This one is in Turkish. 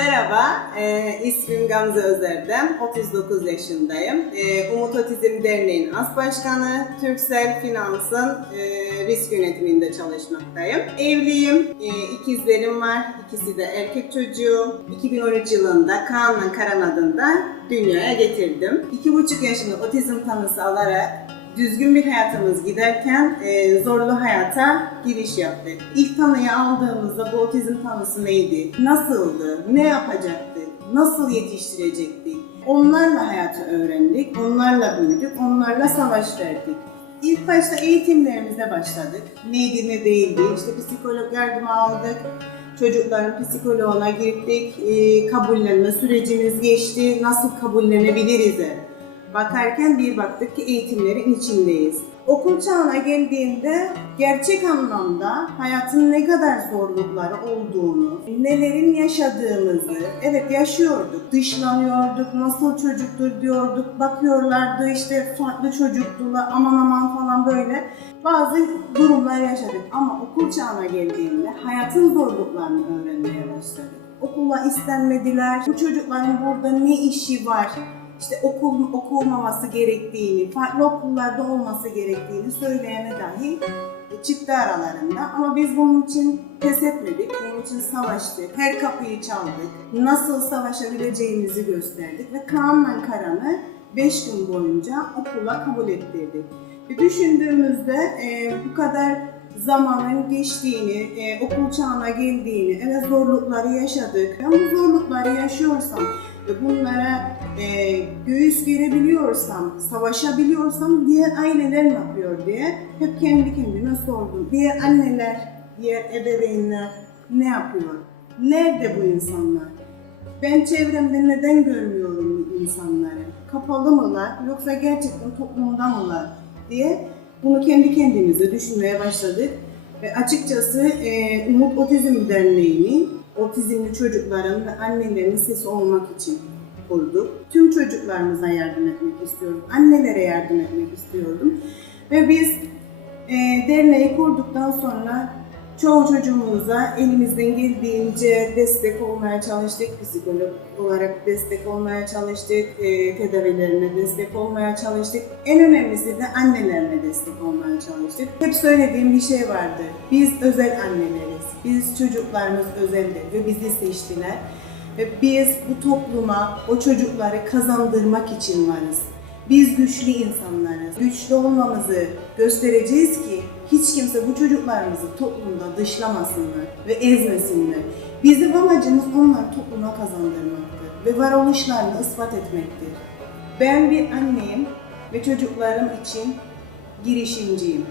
Merhaba, e, ismim Gamze Özerdem, 39 yaşındayım. E, Umut Otizm Derneği'nin as başkanı, Türksel Finans'ın e, risk yönetiminde çalışmaktayım. Evliyim, e, ikizlerim var, ikisi de erkek çocuğu. 2013 yılında Kaan'la Karan adında dünyaya getirdim. 2,5 yaşında otizm tanısı alarak düzgün bir hayatımız giderken e, zorlu hayata giriş yaptık. İlk tanıyı aldığımızda bu otizm tanısı neydi? Nasıldı? Ne yapacaktık? Nasıl yetiştirecektik? Onlarla hayatı öğrendik, onlarla büyüdük, onlarla savaş verdik. İlk başta eğitimlerimize başladık. Neydi ne değildi, işte psikolog yardımı aldık, çocukların psikoloğuna gittik, e, kabullenme sürecimiz geçti, nasıl kabullenebiliriz bakarken bir baktık ki eğitimlerin içindeyiz. Okul çağına geldiğinde gerçek anlamda hayatın ne kadar zorlukları olduğunu, nelerin yaşadığımızı, evet yaşıyorduk, dışlanıyorduk, nasıl çocuktur diyorduk, bakıyorlardı işte farklı çocuktular, aman aman falan böyle bazı durumlar yaşadık. Ama okul çağına geldiğinde hayatın zorluklarını öğrenmeye başladık. Okula istenmediler, bu çocukların burada ne işi var, işte okul okulmaması gerektiğini, farklı okullarda olması gerektiğini söyleyene dahi çıktı aralarında. Ama biz bunun için pes etmedik, bunun için savaştık, her kapıyı çaldık, nasıl savaşabileceğimizi gösterdik ve Kaan'la Karan'ı 5 gün boyunca okula kabul ettirdik. Ve düşündüğümüzde e, bu kadar zamanın geçtiğini, e, okul çağına geldiğini, evet zorlukları yaşadık. Ben bu zorlukları yaşıyorsam bunlara e, göğüs gerebiliyorsam, savaşabiliyorsam diğer aileler ne yapıyor diye hep kendi kendime sordum. Diğer anneler, diğer ebeveynler ne yapıyor? Nerede bu insanlar? Ben çevremde neden görmüyorum bu insanları? Kapalı mılar yoksa gerçekten toplumda mılar diye bunu kendi kendimize düşünmeye başladık. Ve açıkçası e, Umut Otizm Derneği'ni otizmli çocukların ve annelerin sesi olmak için kurduk. Tüm çocuklarımıza yardım etmek istiyorum. Annelere yardım etmek istiyorum. Ve biz e, derneği kurduktan sonra çoğu çocuğumuza elimizden geldiğince destek olmaya çalıştık. Psikolog olarak destek olmaya çalıştık. E, tedavilerine destek olmaya çalıştık. En önemlisi de annelerine destek olmaya çalıştık. Hep söylediğim bir şey vardı. Biz özel anneleriz. Biz çocuklarımız özeldir ve bizi seçtiler. Ve biz bu topluma o çocukları kazandırmak için varız. Biz güçlü insanlarız. Güçlü olmamızı göstereceğiz ki hiç kimse bu çocuklarımızı toplumda dışlamasınlar ve ezmesinler. Bizim amacımız onları topluma kazandırmaktır ve varoluşlarını ispat etmektir. Ben bir anneyim ve çocuklarım için girişimciyim.